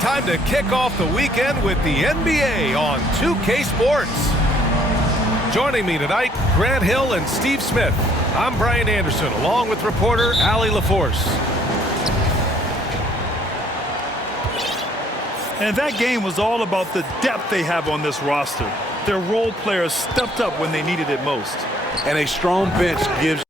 Time to kick off the weekend with the NBA on 2K Sports. Joining me tonight, Grant Hill and Steve Smith. I'm Brian Anderson, along with reporter Allie LaForce. And that game was all about the depth they have on this roster. Their role players stepped up when they needed it most. And a strong bench gives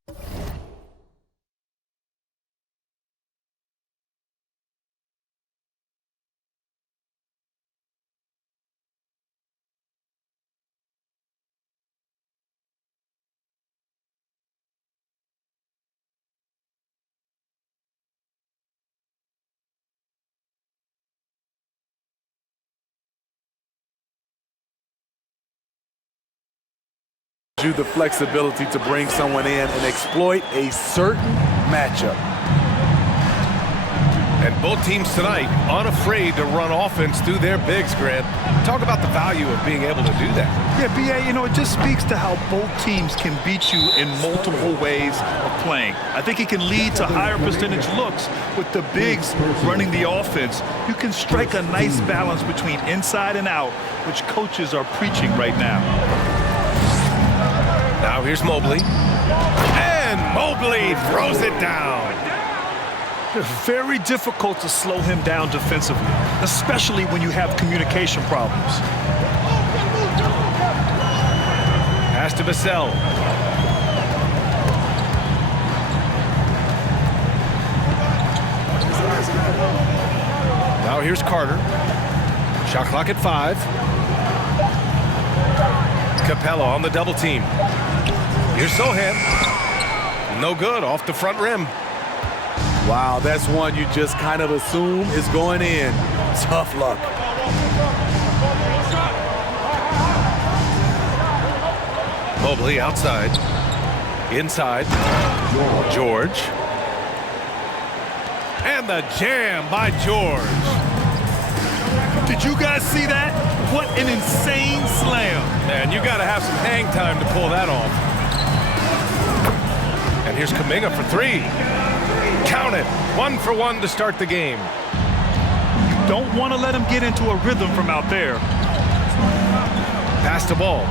you the flexibility to bring someone in and exploit a certain matchup. And both teams tonight unafraid to run offense through their bigs, Grant. Talk about the value of being able to do that. Yeah, B.A., it just speaks to how both teams can beat you in multiple ways of playing. I think it can lead to higher percentage looks with the bigs running the offense. You can strike a nice balance between inside and out, which coaches are preaching right now. Now here's Mobley. And Mobley throws it down. Very difficult to slow him down defensively, especially when you have communication problems. Pass to Vassell. Now here's Carter. Shot clock at 5. Capella on the double team. Here's Sohan. No good, off the front rim. Wow, that's one you just kind of assume is going in. Tough luck. Mobley outside. Inside. George. And the jam by George. Did you guys see that? What an insane slam. Man, you got to have some hang time to pull that off. And here's Kuminga for 3. Count it. 1 for 1 to start the game. You don't want to let him get into a rhythm from out there. Pass the ball.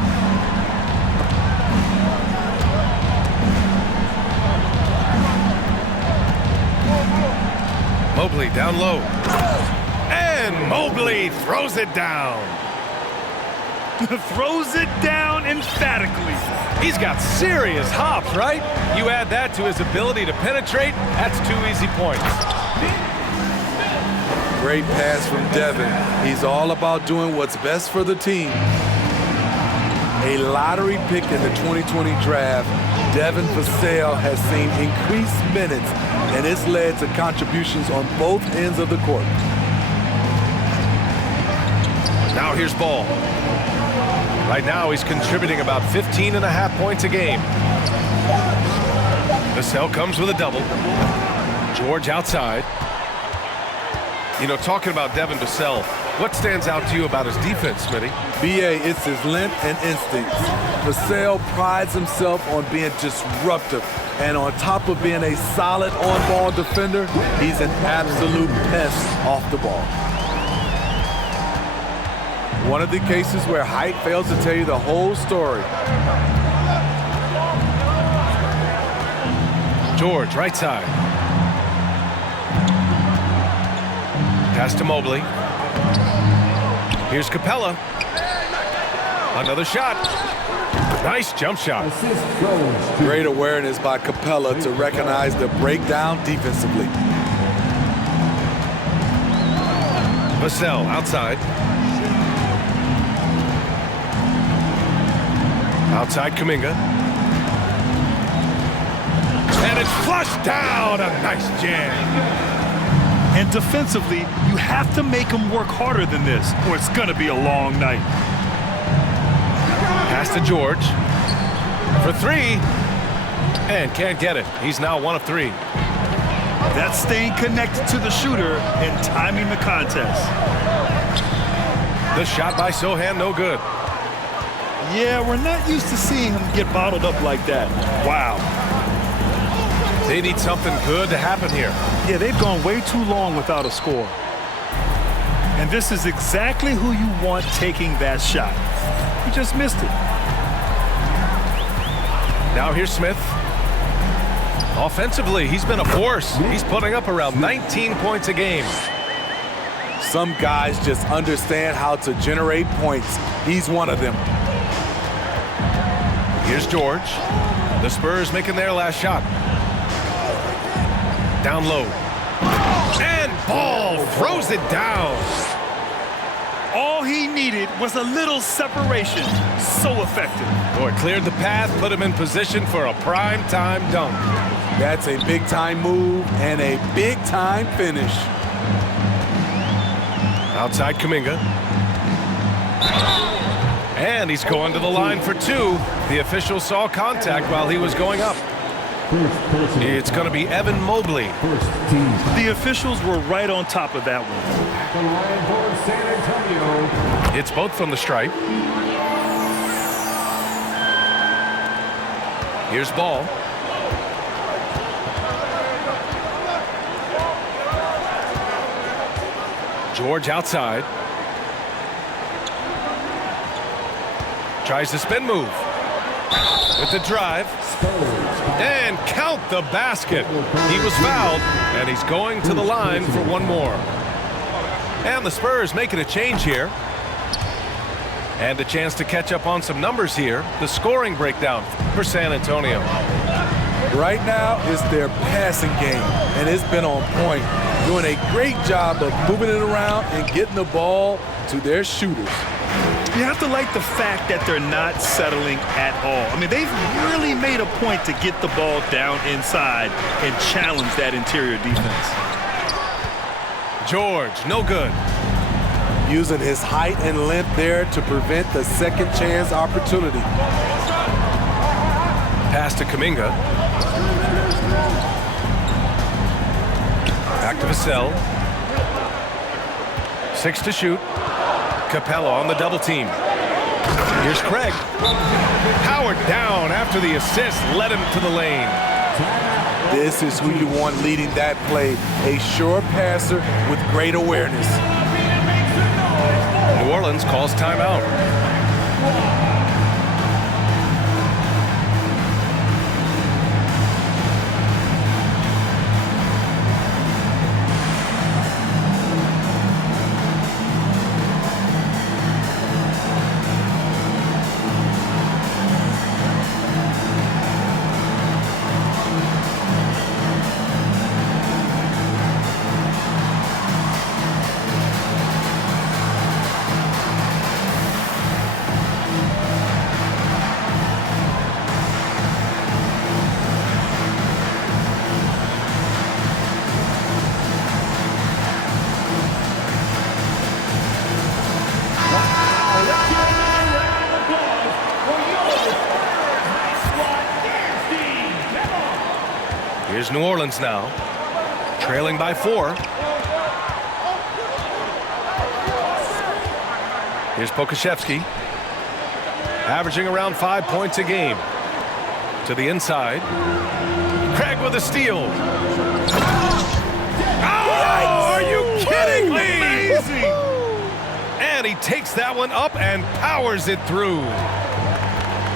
Mobley down low. And Mobley throws it down. Throws it down emphatically. He's got serious hops, right? You add that to his ability to penetrate, that's 2 easy points. Great pass from Devin. He's all about doing what's best for the team. A lottery pick in the 2020 draft, Devin Vassell has seen increased minutes, and it's led to contributions on both ends of the court. Now here's Ball. Right now he's contributing about 15.5 points a game. Vassell comes with a double. George outside. Talking about Devin Vassell, what stands out to you about his defense, Smitty? B.A., it's his length and instincts. Vassell prides himself on being disruptive, and on top of being a solid on-ball defender, he's an absolute pest off the ball. One of the cases where height fails to tell you the whole story. George, right side. Pass to Mobley. Here's Capella. Another shot. Nice jump shot. Great awareness by Capella to recognize the breakdown defensively. Vassell outside. Outside Kuminga. And it's flushed down. A nice jam. And defensively, you have to make him work harder than this, or it's going to be a long night. Pass to George. For 3. And can't get it. He's now 1 of 3. That's staying connected to the shooter and timing the contest. The shot by Sohan, no good. Yeah, we're not used to seeing him get bottled up like that. Wow. They need something good to happen here. Yeah, they've gone way too long without a score. And this is exactly who you want taking that shot. He just missed it. Now here's Smith. Offensively, he's been a force. He's putting up around 19 points a game. Some guys just understand how to generate points. He's one of them. Here's George. The Spurs making their last shot. Down low. And Ball throws it down. All he needed was a little separation. So effective. Boy, cleared the path, put him in position for a prime-time dunk. That's a big-time move and a big-time finish. Outside Kuminga. And he's going to the line for two. The official saw contact while he was going up. It's going to be Evan Mobley. The officials were right on top of that one. It's both from the stripe. Here's Ball. George outside. Tries the spin move. With the drive. And count the basket. He was fouled, and he's going to the line for one more. And the Spurs making a change here. And a chance to catch up on some numbers here. The scoring breakdown for San Antonio. Right now is their passing game, and it's been on point. Doing a great job of moving it around and getting the ball to their shooters. You have to like the fact that they're not settling at all. I mean, they've really made a point to get the ball down inside and challenge that interior defense. George, no good. Using his height and length there to prevent the second chance opportunity. Pass to Kuminga. Back to Vassell. 6 to shoot. Capella on the double team. Here's Craig. Powered down after the assist led him to the lane. This is who you want leading that play. A sure passer with great awareness. New Orleans calls timeout. Here's New Orleans now, trailing by 4. Here's Pokusevski, averaging around 5 points a game. To the inside. Craig with a steal. Oh, are you kidding me? Amazing! And he takes that one up and powers it through.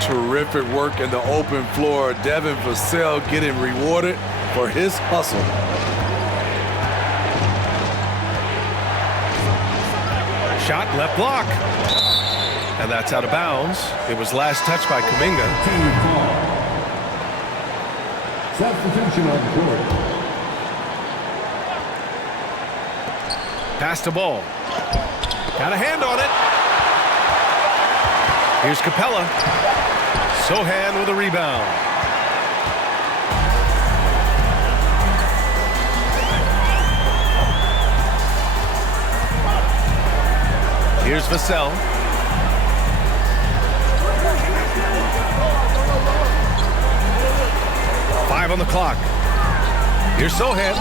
Terrific work in the open floor. Devin Vassell getting rewarded for his hustle. Shot left block. And that's out of bounds. It was last touched by Kuminga. Substitution on the court. Pass the ball. Got a hand on it. Here's Capella. Sohan with a rebound. Here's Vassell. Five on the clock. Here's Sohan.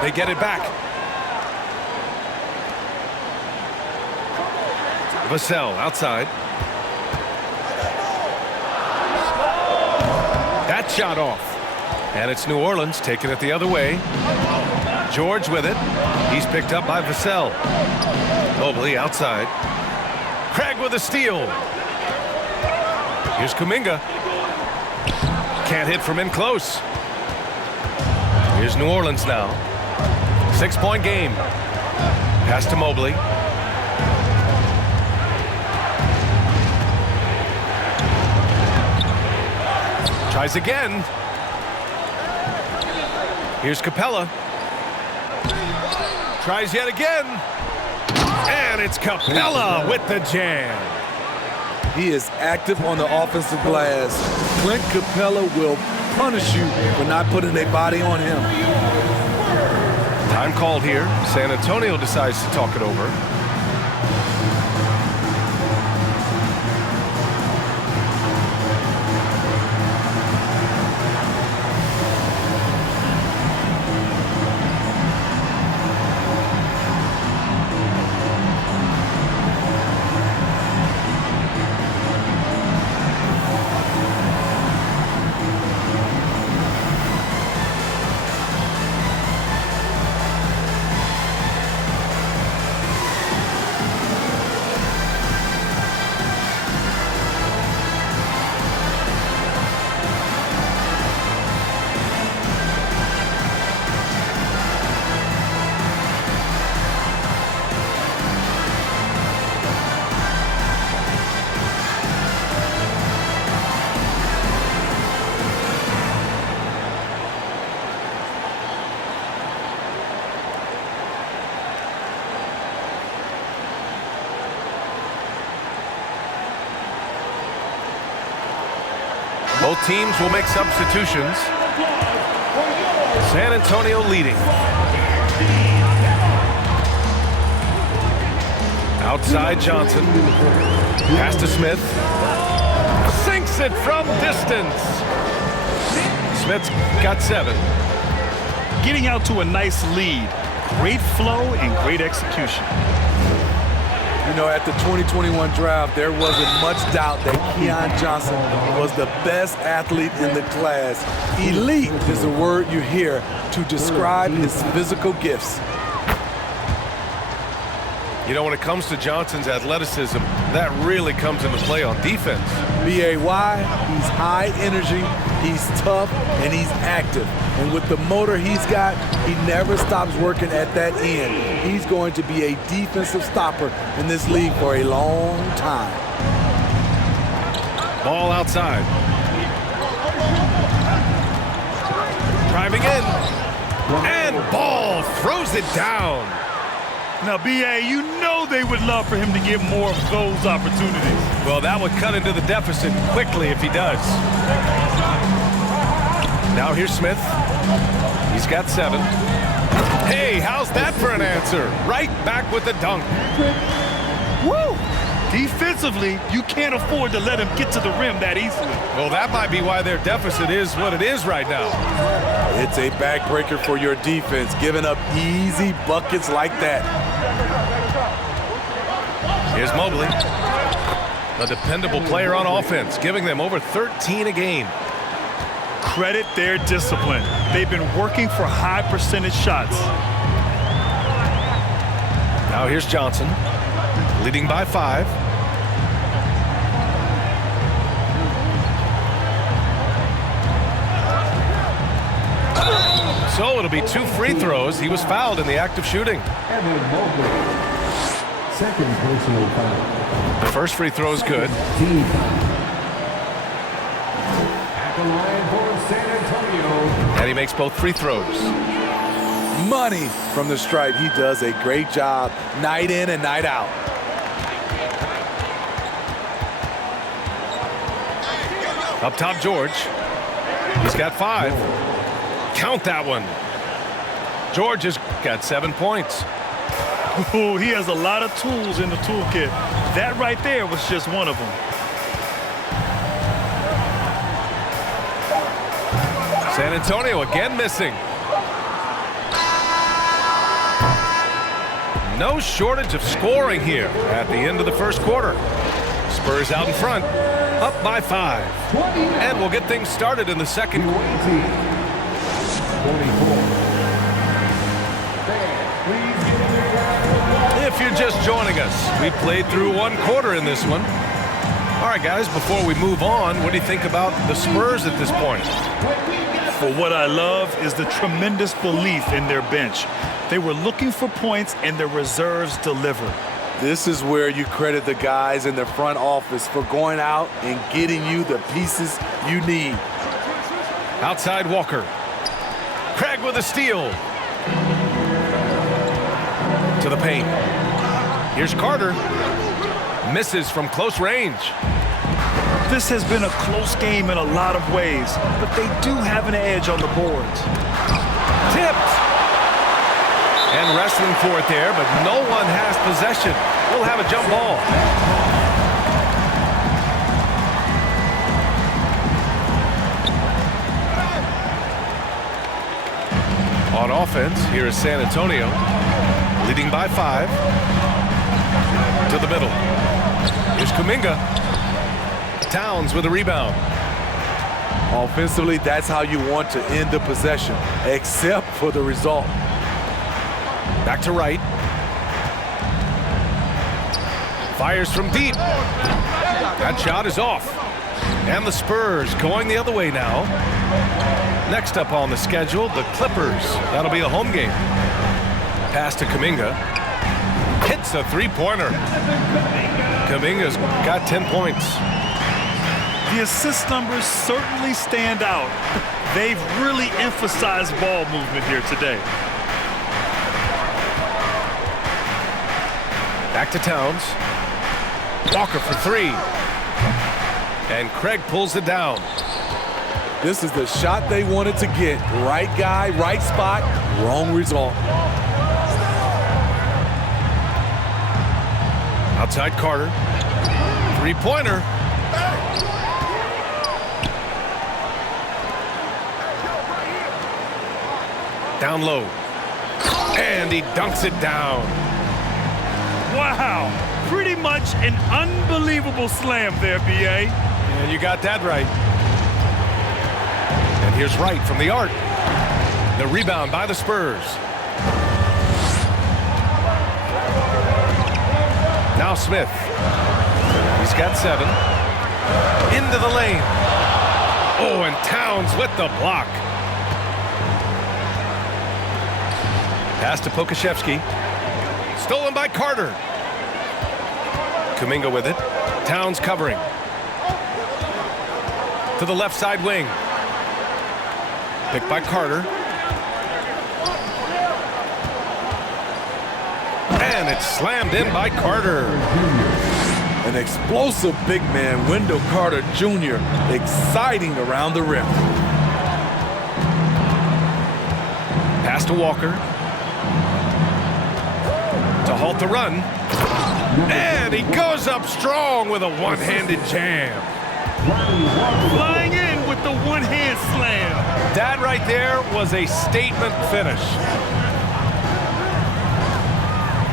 They get it back. Vassell outside. That shot off. And it's New Orleans taking it the other way. George with it. He's picked up by Vassell. Mobley outside. Craig with a steal. Here's Kuminga. Can't hit from in close. Here's New Orleans now. 6-point game. Pass to Mobley. Tries again. Here's Capella. Tries yet again. And it's Capella with the jam. He is active on the offensive glass. Clint Capella will punish you for not putting a body on him. Time called here. San Antonio decides to talk it over. Both teams will make substitutions. San Antonio leading. Outside Johnson. Pass to Smith. Sinks it from distance. Smith's got 7. Getting out to a nice lead. Great flow and great execution. You know, at the 2021 draft, there wasn't much doubt that Keon Johnson was the best athlete in the class. Elite is the word you hear to describe his physical gifts. You know, when it comes to Johnson's athleticism, that really comes into play on defense. B-A-Y, he's high energy, he's tough, and he's active. And with the motor he's got, he never stops working at that end. He's going to be a defensive stopper in this league for a long time. Ball outside. Driving in. And ball throws it down. Now, B.A., you know they would love for him to get more of those opportunities. Well, that would cut into the deficit quickly if he does. Now here's Smith. He's got 7. Hey, how's that for an answer? Right back with the dunk. Woo! Defensively, you can't afford to let him get to the rim that easily. Well, that might be why their deficit is what it is right now. It's a backbreaker for your defense, giving up easy buckets like that. Here's Mobley, a dependable player on offense, giving them over 13 a game. Credit their discipline. They've been working for high percentage shots. Now here's Johnson, leading by 5. So it'll be 2 free throws. He was fouled in the act of shooting. Evan Mobley. Second personal foul. The first free throw is good. Team foul. At the line for San Antonio. And he makes both free throws. Money from the stripe. He does a great job night in and night out. Up top, George. He's got 5. Count that one. George has got 7 points. Ooh, he has a lot of tools in the toolkit. That right there was just one of them. San Antonio again missing. No shortage of scoring here at the end of the first quarter. Spurs out in front, up by 5. And we'll get things started in the second quarter. 24. you're just joining us, we played through one quarter in this one. All right, guys, before we move on, what do you think about the Spurs at this point? But what I love is the tremendous belief in their bench. They were looking for points, and their reserves delivered. This is where you credit the guys in the front office for going out and getting you the pieces you need. Outside Walker. Craig with a steal. To the paint. Here's Carter. Misses from close range. This has been a close game in a lot of ways, but they do have an edge on the boards. Tipped. And wrestling for it there, but no one has possession. We'll have a jump ball. On offense, here is San Antonio, leading by 5. To the middle. Here's Kuminga. Towns with a rebound. Offensively, that's how you want to end the possession, except for the result. Back to Wright. Fires from deep. That shot is off. And the Spurs going the other way now. Next up on the schedule, the Clippers. That'll be a home game. Pass to Kuminga. Hits a three-pointer. Kuminga's got 10 points. The assist numbers certainly stand out. They've really emphasized ball movement here today. Back to Towns. Walker for 3. And Craig pulls it down. This is the shot they wanted to get. Right guy, right spot, wrong result. Outside Carter. Three-pointer. Down low. And he dunks it down. Wow, pretty much an unbelievable slam there, B.A. And you got that right. And here's Wright from the arc. The rebound by the Spurs. Now Smith. He's got 7. Into the lane. Oh, and Towns with the block. Pass to Pokashevsky. Stolen by Carter. Kuminga with it. Towns covering. To the left side wing. Picked by Carter. And it's slammed in by Carter. An explosive big man, Wendell Carter Jr., exciting around the rim. Pass to Walker. To halt the run. And he goes up strong with a one-handed jam. Flying in with the one-hand slam. That right there was a statement finish.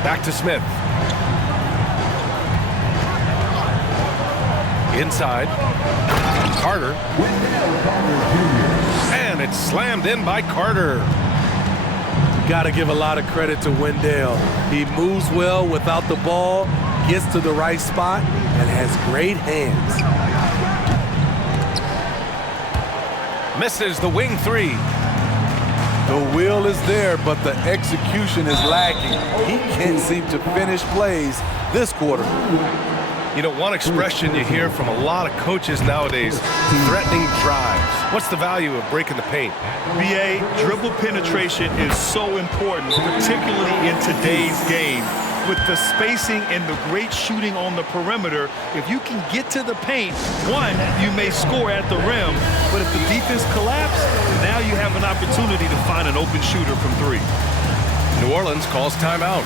Back to Smith. Inside. Carter. And it's slammed in by Carter. Got to give a lot of credit to Wendell. He moves well without the ball, gets to the right spot, and has great hands. Misses the wing 3. The will is there, but the execution is lacking. He can't seem to finish plays this quarter. You know, one expression you hear from a lot of coaches nowadays, threatening drives. What's the value of breaking the paint? B.A., dribble penetration is so important, particularly in today's game. With the spacing and the great shooting on the perimeter, if you can get to the paint, one, you may score at the rim, but if the defense collapses, now you have an opportunity to find an open shooter from 3. New Orleans calls timeout.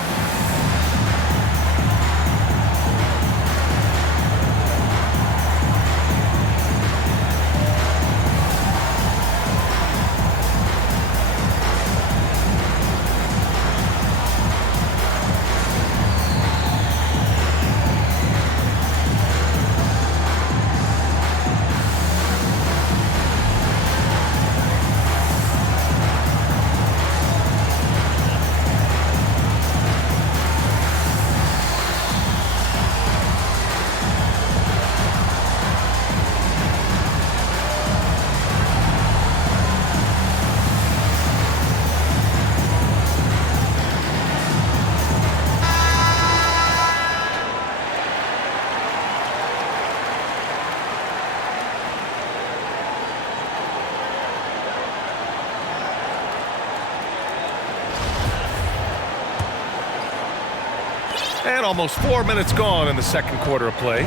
And almost 4 minutes gone in the second quarter of play.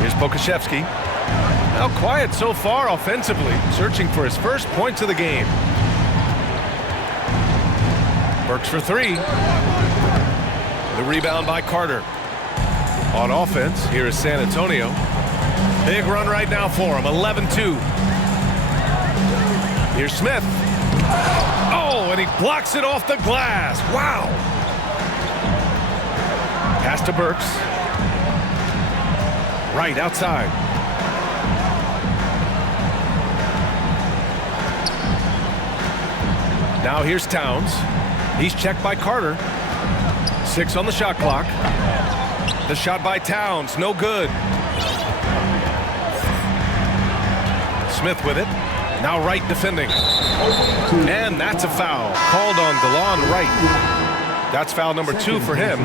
Here's Pokashevsky. Now quiet so far offensively, searching for his first points of the game. Burks for three. The rebound by Carter. On offense, here is San Antonio. Big run right now for him, 11-2. Here's Smith. Oh, and he blocks it off the glass. Wow. Pass to Burks. Right outside. Now here's Towns. He's checked by Carter. 6 on the shot clock. The shot by Towns, no good. Smith with it. Now Wright defending. And that's a foul. Called on DeLon Wright. That's foul number 2 for him.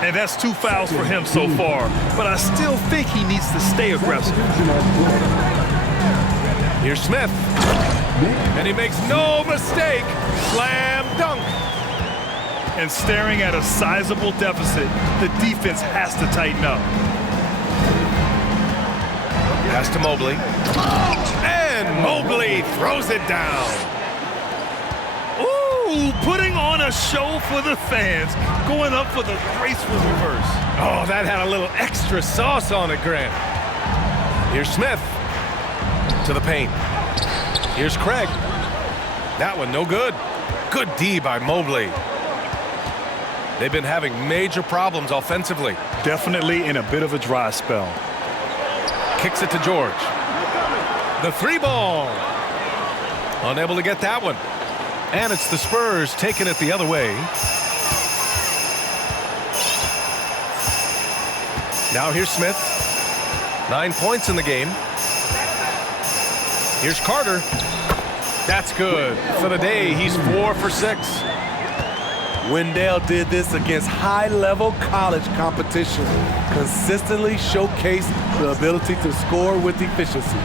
And that's 2 fouls for him so far. But I still think he needs to stay aggressive. Here's Smith. And he makes no mistake. Slam dunk. And staring at a sizable deficit, the defense has to tighten up. Pass to Mobley. And Mobley throws it down. Ooh, putting on a show for the fans, going up for the graceful reverse. Oh, that had a little extra sauce on it, Grant. Here's Smith to the paint. Here's Craig. That one no good. Good D by Mobley. They've been having major problems offensively. Definitely in a bit of a dry spell. Kicks it to George. The 3 ball. Unable to get that one. And it's the Spurs taking it the other way. Now here's Smith. 9 points in the game. Here's Carter. That's good. For the day, he's 4 for 6. Wendell did this against high-level college competition. Consistently showcased the ability to score with efficiency.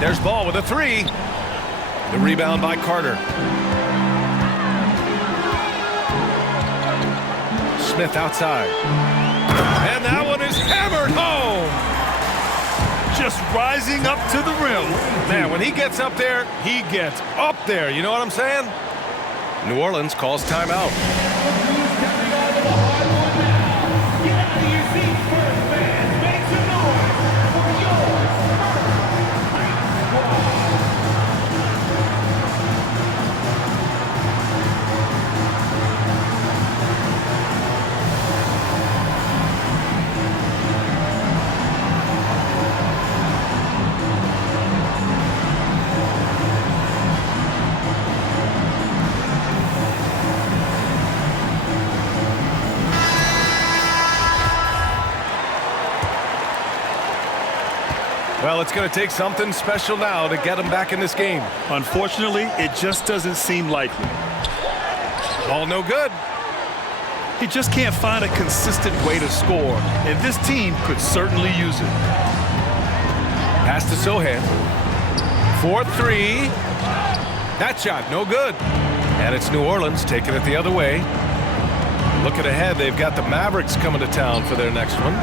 There's Ball with a 3. The rebound by Carter. Smith outside. And that one is hammered home. Just rising up to the rim. Man, when he gets up there, he gets up there. You know what I'm saying? New Orleans calls timeout. Well, it's going to take something special now to get him back in this game. Unfortunately, it just doesn't seem likely. Ball no good. He just can't find a consistent way to score, and this team could certainly use it. Pass to Sohan. 4-3. That shot, no good. And it's New Orleans taking it the other way. Looking ahead, they've got the Mavericks coming to town for their next one.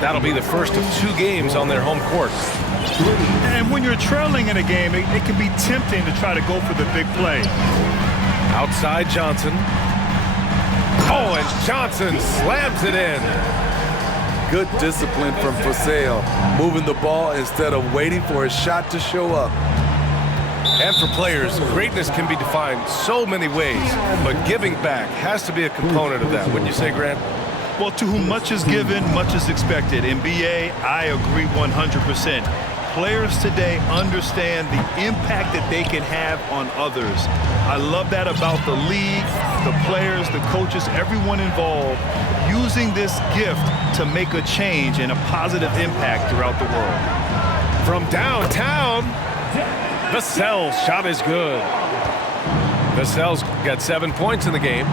That'll be the first of 2 games on their home court. And when you're trailing in a game, it can be tempting to try to go for the big play. Outside Johnson. Oh, and Johnson slams it in. Good discipline from Vassell, moving the ball instead of waiting for a shot to show up. And for players, greatness can be defined so many ways, but giving back has to be a component of that. Wouldn't you say, Grant? Well, to whom much is given, much is expected. In BA, I agree 100%. Players today understand the impact that they can have on others. I love that about the league, the players, the coaches, everyone involved, using this gift to make a change and a positive impact throughout the world. From downtown, Vassell's shot is good. Vassell's got 7 points in the game.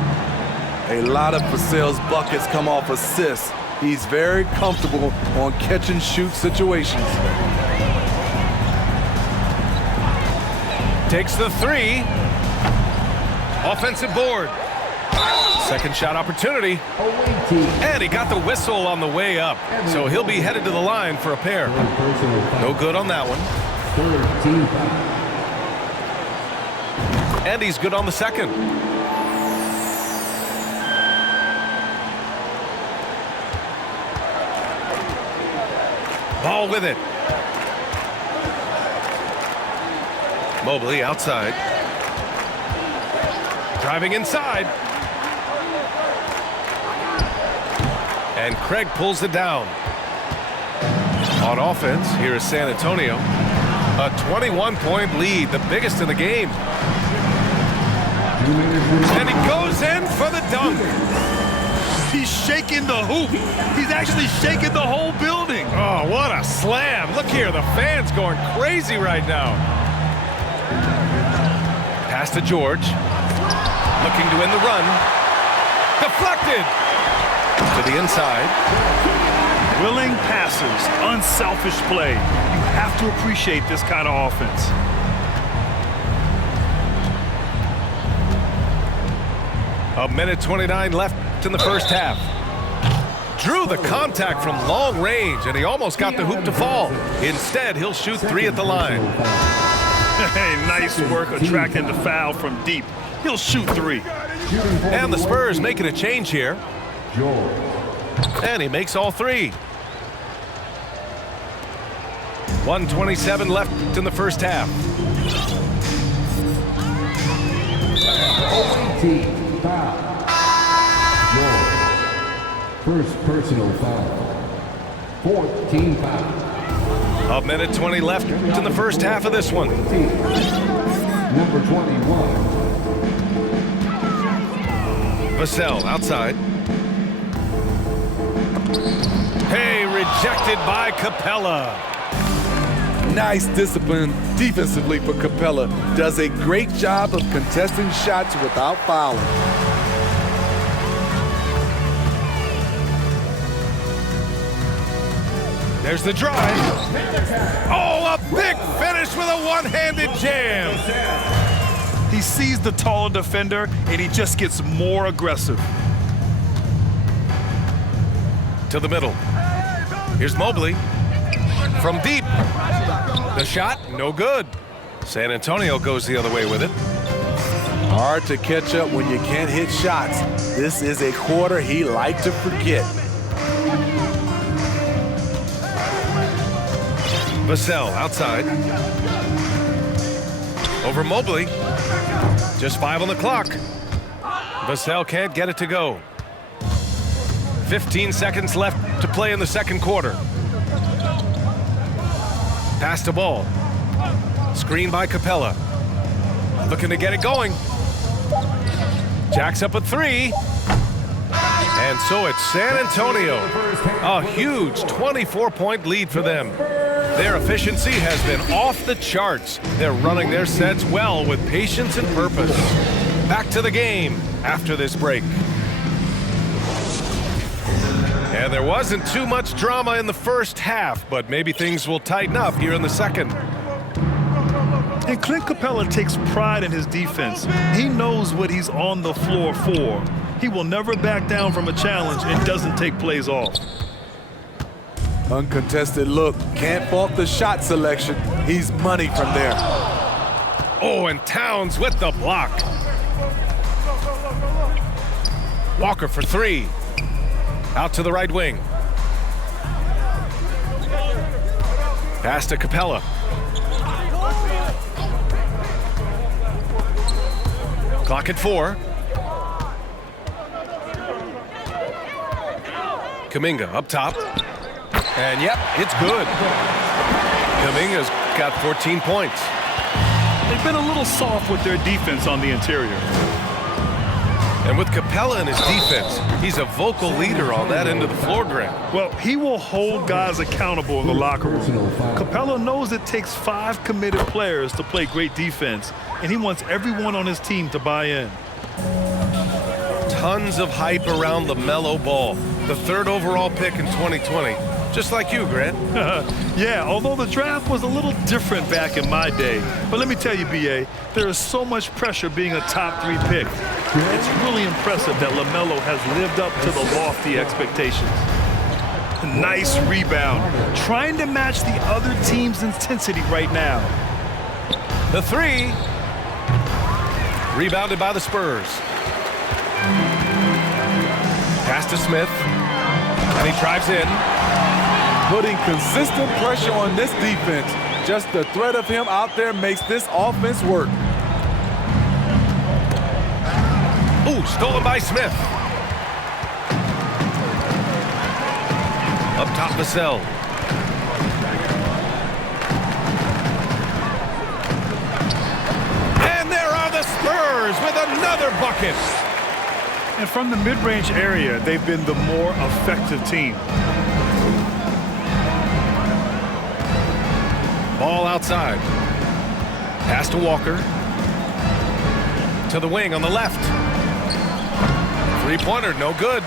A lot of Vassell's buckets come off assists. He's very comfortable on catch-and-shoot situations. Takes the 3. Offensive board. Second shot opportunity. And he got the whistle on the way up. So he'll be headed to the line for a pair. No good on that one. And he's good on the second. Ball with it. Mobley outside. Driving inside. And Craig pulls it down. On offense, here is San Antonio. A 21-point lead, the biggest in the game. And he goes in for the dunk. He's shaking the hoop. He's actually shaking the whole building. Oh, what a slam. Look here, the fans going crazy right now. Pass to George. Looking to win the run. Deflected. To the inside. Willing passes, unselfish play. You have to appreciate this kind of offense. A minute 29 left in the first half. Drew the contact from long range, and he almost got the hoop to fall. Instead, he'll shoot three at the line. Hey, nice work attracting the foul from deep. He'll shoot three. And the Spurs making a change here. And he makes all three. 1:27 left in the first half. First personal foul. 14 foul. A minute 20 left in the first half of this one. Number 21. Vassell outside. Hey, rejected by Capella. Nice discipline defensively for Capella. Does a great job of contesting shots without fouling. There's the drive. Oh, a big finish with a one-handed jam. He sees the taller defender, and he just gets more aggressive. To the middle. Here's Mobley. From deep. The shot, no good. San Antonio goes the other way with it. Hard to catch up when you can't hit shots. This is a quarter he liked to forget. Vassell outside. Over Mobley. Just 5 on the clock. Vassell can't get it to go. 15 seconds left to play in the second quarter. Pass to ball. Screen by Capella. Looking to get it going. Jacks up a three. And so it's San Antonio. A huge 24-point lead for them. Their efficiency has been off the charts. They're running their sets well with patience and purpose. Back to the game after this break. And there wasn't too much drama in the first half, but maybe things will tighten up here in the second. And Clint Capella takes pride in his defense. He knows what he's on the floor for. He will never back down from a challenge and doesn't take plays off. Uncontested look. Can't fault the shot selection. He's money from there. Oh, and Towns with the block. Walker for three. Out to the right wing. Pass to Capella. Clock at 4. Kuminga up top. And yep, it's good. Kuminga's got 14 points. They've been a little soft with their defense on the interior. And with Capella in his defense, he's a vocal leader on that end of the floor, Grant. Well, he will hold guys accountable in the locker room. Capella knows it takes 5 committed players to play great defense, and he wants everyone on his team to buy in. Tons of hype around the Melo Ball, the 3rd overall pick in 2020. Just like you, Grant. Yeah, although the draft was a little different back in my day. But let me tell you, B.A., there is so much pressure being a top 3 pick. It's really impressive that LaMelo has lived up to the lofty expectations. Nice rebound. Trying to match the other team's intensity right now. The 3. Rebounded by the Spurs. Pass to Smith. And he drives in. Putting consistent pressure on this defense. Just the threat of him out there makes this offense work. Ooh, stolen by Smith. Up top, Vassell. And there are the Spurs with another bucket. And from the mid-range area, they've been the more effective team. Ball outside. Pass to Walker. To the wing on the left. Three-pointer, no good.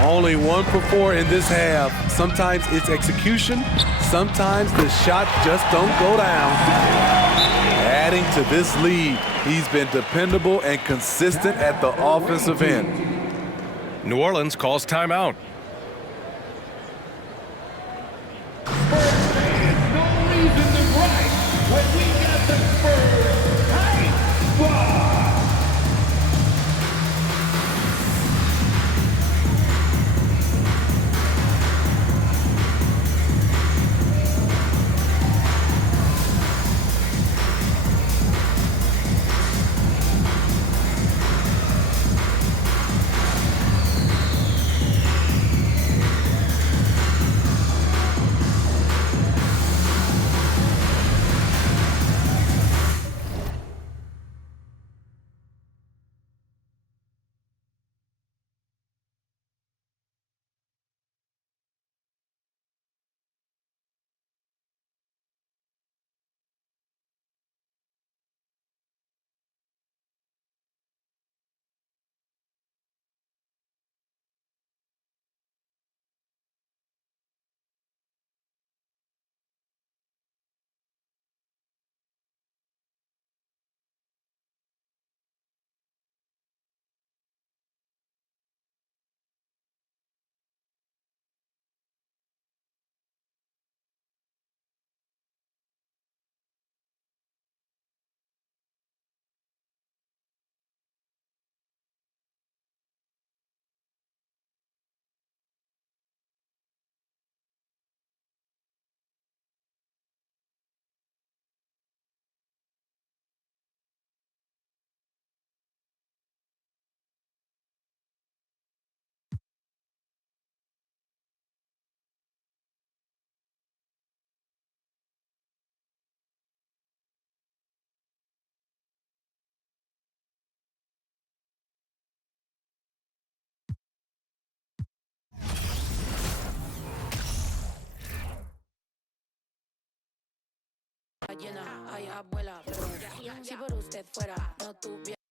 Only 1 for 4 in this half. Sometimes it's execution. Sometimes the shot just don't go down. Adding to this lead, he's been dependable and consistent at the offensive end. New Orleans calls timeout. Llena, ay abuela, pero si por usted fuera, no tuviera.